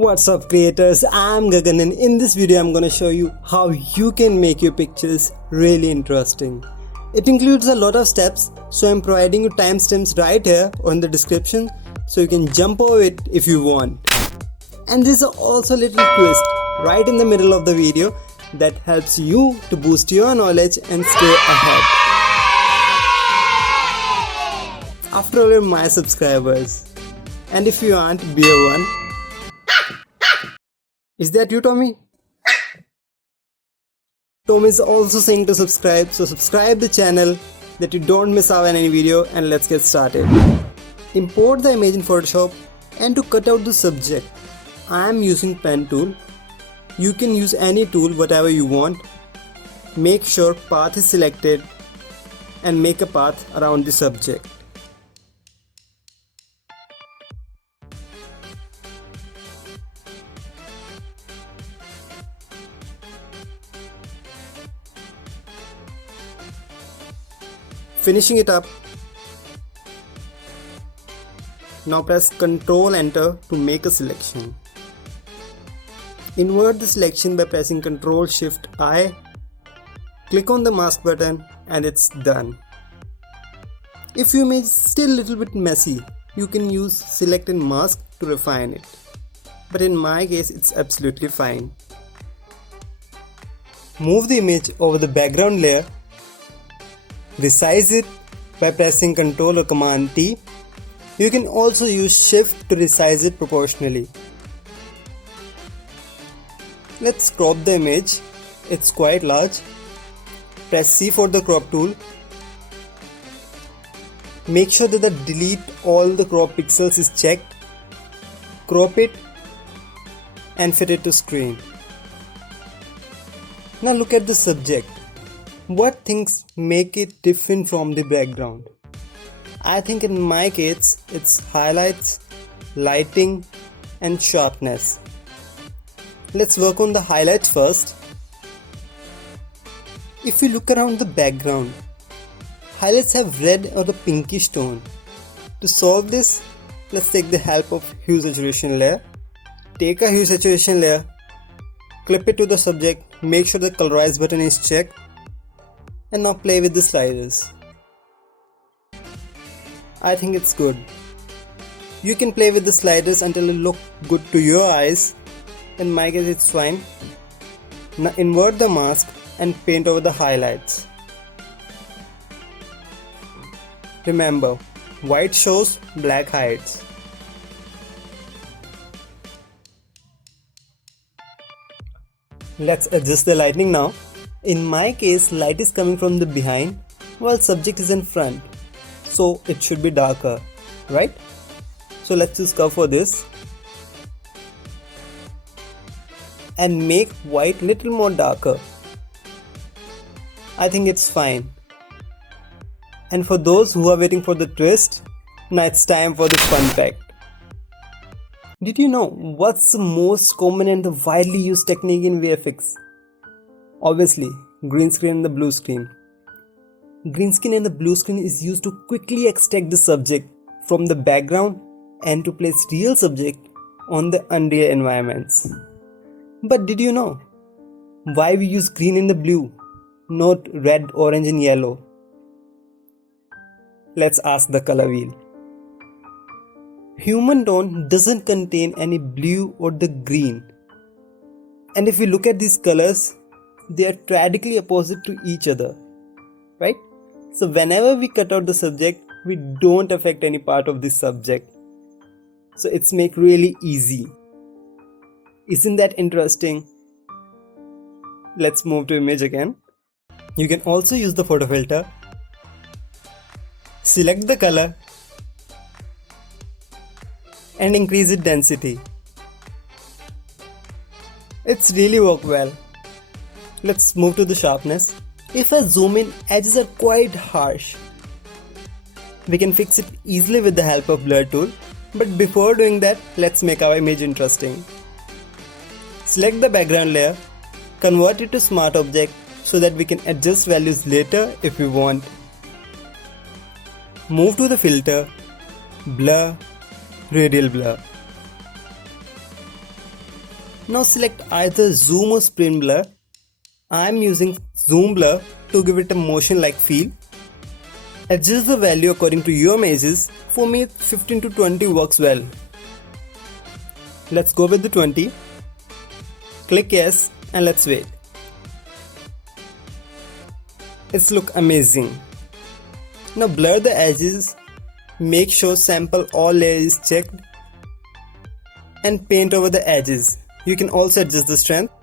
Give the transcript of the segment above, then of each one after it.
What's up creators, I'm Gagan and in this video I'm gonna show you how you can make your pictures really interesting. It includes a lot of steps, so I'm providing you timestamps right here or in the description so you can jump over it if you want. And there's also a little twist right in the middle of the video that helps you to boost your knowledge and stay ahead. After all, you're my subscribers, and if you aren't, be a one. Is that you, Tommy? Tommy is also saying to subscribe, so subscribe the channel that you don't miss out on any video, and let's get started. Import the image in Photoshop, and to cut out the subject, I am using pen tool. You can use any tool, whatever you want. Make sure path is selected and make a path around the subject. Finishing it up. Now press Ctrl Enter to make a selection. Invert the selection by pressing Ctrl Shift I. Click on the mask button and it's done. If your image is still a little bit messy, you can use Select and Mask to refine it. But in my case, it's absolutely fine. Move the image over the background layer. Resize it by pressing Ctrl or Command T. You can also use Shift to resize it proportionally. Let's crop the image. It's quite large. Press C for the crop tool. Make sure that the delete all the crop pixels is checked. Crop it and fit it to screen. Now look at the subject. What things make it different from the background? I think in my case, it's highlights, lighting, and sharpness. Let's work on the highlights first. If you look around the background, highlights have red or the pinkish tone. To solve this, let's take the help of hue saturation layer. Take a hue saturation layer, clip it to the subject, make sure the colorize button is checked. And now play with the sliders. I think it's good. You can play with the sliders until it looks good to your eyes. In my case, it's fine. Now invert the mask and paint over the highlights. Remember, white shows, black hides. Let's adjust the lighting now. In my case, light is coming from the behind while subject is in front, so it should be darker, right? So let's use curve for this and make white little more darker. I think it's fine. And for those who are waiting for the twist, now it's time for the fun fact. Did you know what's the most common and the widely used technique in VFX? Obviously, green screen and the blue screen. Green screen and the blue screen is used to quickly extract the subject from the background and to place real subject on the unreal environments. But did you know why we use green and the blue, not red, orange and yellow? Let's ask the color wheel. Human tone doesn't contain any blue or the green. And if we look at these colors, they are radically opposite to each other, right? So whenever we cut out the subject, we don't affect any part of this subject. So it's make really easy. Isn't that interesting? Let's move to image again. You can also use the photo filter. Select the color and increase its density. It's really worked well. Let's move to the sharpness. If I zoom in, edges are quite harsh. We can fix it easily with the help of blur tool. But before doing that, let's make our image interesting. Select the background layer, convert it to smart object so that we can adjust values later if we want. Move to the filter, blur, radial blur. Now select either zoom or sprint blur. I am using zoom blur to give it a motion like feel. Adjust the value according to your images. For me 15 to 20 works well. Let's go with the 20. Click yes and let's wait. It's look amazing. Now blur the edges. Make sure sample all layers is checked. And paint over the edges. You can also adjust the strength.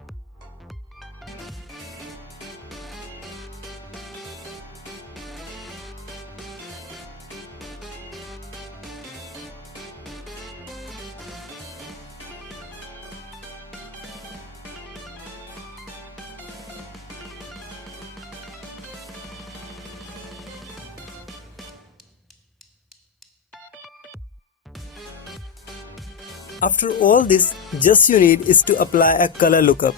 After all this, just you need is to apply a color lookup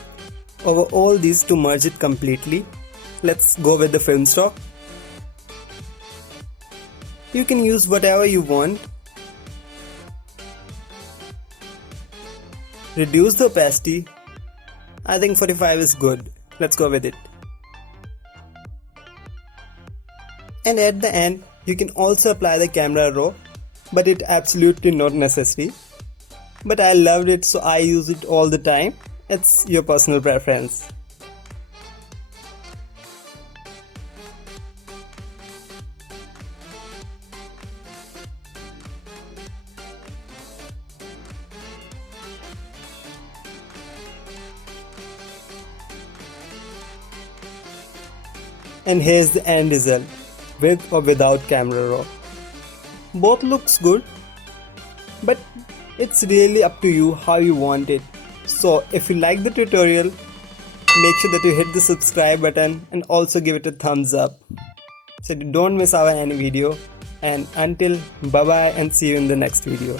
over all these to merge it completely. Let's go with the film stock. You can use whatever you want. Reduce the opacity. I think 45 is good. Let's go with it. And at the end, you can also apply the camera raw, but it's absolutely not necessary. But I loved it, so I use it all the time. It's your personal preference. And here's the end result, with or without camera raw. Both looks good, but it's really up to you how you want it. So if you like the tutorial, make sure that you hit the subscribe button and also give it a thumbs up so you don't miss out on any video. And until bye bye and see you in the next video.